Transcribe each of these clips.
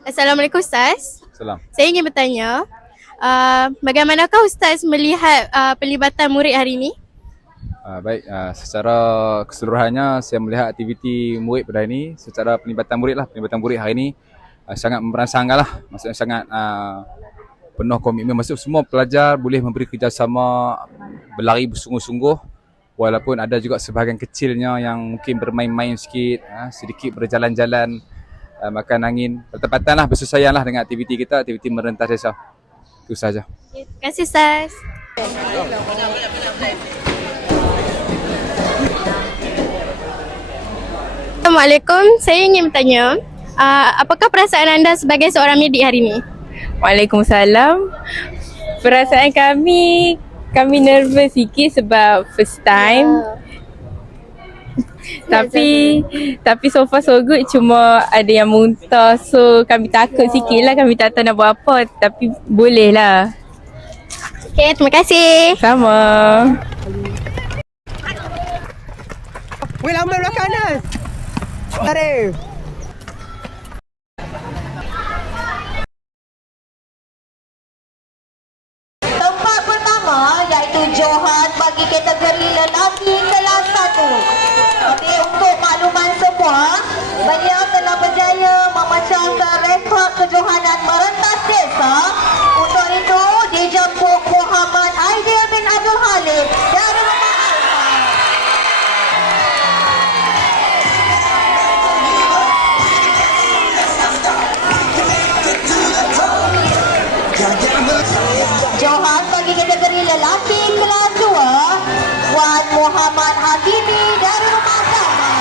Assalamualaikum Ustaz. Salam. Saya ingin bertanya, bagaimanakah Ustaz melihat pelibatan murid hari ini? Baik, secara keseluruhannya saya melihat aktiviti murid pada hari ini secara penglibatan murid hari ini sangat merangsangkan lah. Maksudnya sangat penuh komitmen. Maksud semua pelajar boleh memberi kerjasama, berlari bersungguh-sungguh, walaupun ada juga sebahagian kecilnya yang mungkin bermain-main sikit, sedikit berjalan-jalan, makan angin. Bertepatan lah, bersesuaian lah dengan aktiviti kita, aktiviti merentas desa. Itu saja. Terima kasih Ustaz. Assalamualaikum. Saya ingin bertanya, apakah perasaan anda sebagai seorang mendidik hari ini? Waalaikumsalam. Perasaan kami nervous sikit sebab first time. Tapi so far so good, cuma ada yang muntah, so kami takut sikit lah, kami tak tahu nak buat apa, tapi boleh lah. Okey, terima kasih. Sama. Weh, lambat belakang Anas. Tarik. Tempat pertama iaitu Johan bagi kategori lelaki kelas 1. Tapi untuk makluman semua, beliau telah berjaya memecahkan rekod kejohanan merentas desa. Untuk itu, dijemput Muhammad Aidil bin Abdul Khalid dari Rumah Alfa. Johan bagi kategori lelaki kelas 2, Wan Muhammad Hakimi dari Rumah Sama.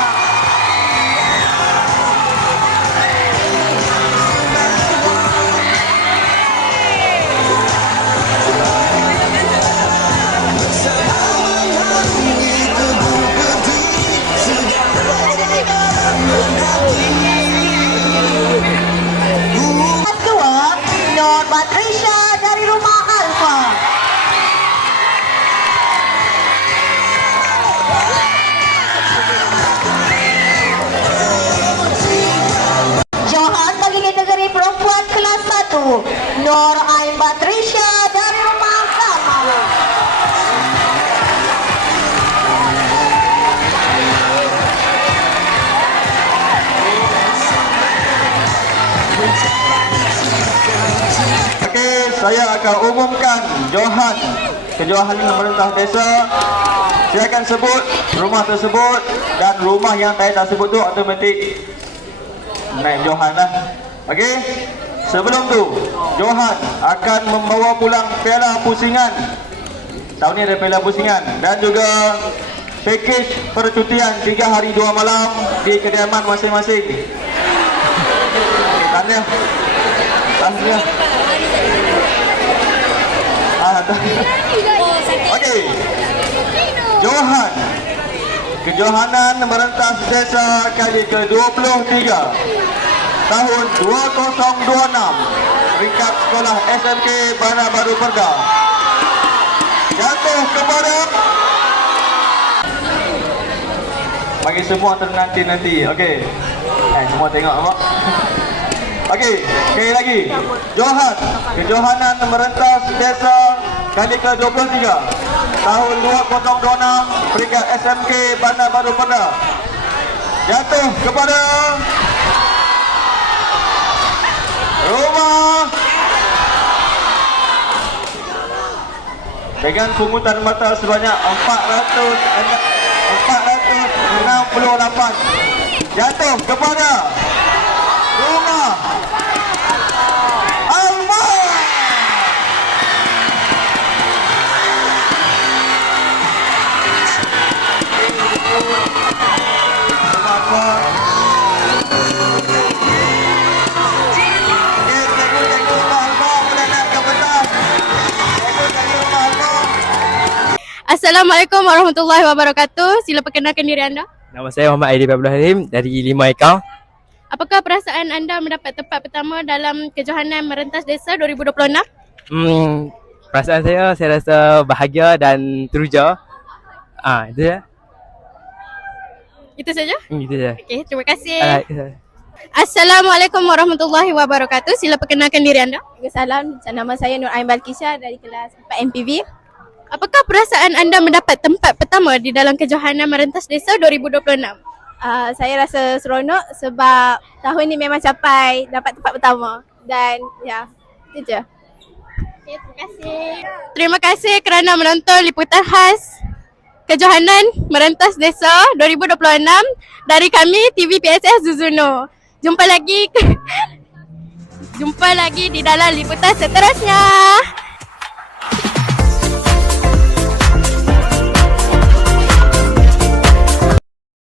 Kelas 2, Nur Batrisha dari Rumah Alfa. Johan bagi kategori perempuan kelas 1, Nur Ain Batrisha dari Rumah Sama. Okey, saya akan umumkan Johan kejohanan pemerintah desa. Saya akan sebut rumah tersebut dan rumah yang saya tak sebut tu automatik naik Johan lah. Okey. Sebelum tu, Johan akan membawa pulang piala pusingan. Tahun ni ada piala pusingan dan juga pakej percutian 3 hari 2 malam di kediaman masing-masing. Tanya. Tanya. Okey. Johan kejohanan merentas desa kali ke-23 tahun 2026 peringkat sekolah SMK Bandar Baru Perga jatuh kepada bagi semua nanti. Okey. Semua tengok apa? Okey, sekali lagi. Johan kejohanan merentas desa kali ke-23 tahun 2026 peringkat SMK Bandar Baru Perga jatuh kepada rumah dengan pungutan mata sebanyak 468 jatuh kepada rumah Alma. Assalamualaikum warahmatullahi wabarakatuh. Sila perkenalkan diri anda. Nama saya Muhammad Aidil bin Abdul Halim dari 5 Ekar. Apakah perasaan anda mendapat tempat pertama dalam kejohanan merentas desa 2026? Perasaan saya rasa bahagia dan teruja. Itu je. Itu saja? Itu je. Okey, terima kasih. Alright. Assalamualaikum warahmatullahi wabarakatuh. Sila perkenalkan diri anda. Salam, nama saya Nur Ain Balkisha dari kelas 4 MPV. Apakah perasaan anda mendapat tempat pertama di dalam kejohanan Merentas Desa 2026? Saya rasa seronok sebab tahun ni memang dapat tempat pertama dan ya, itu je. Okay, terima kasih. Terima kasih kerana menonton liputan khas Kejohanan Merentas Desa 2026 dari kami TV PSS Zuzuno. Jumpa lagi di dalam liputan seterusnya.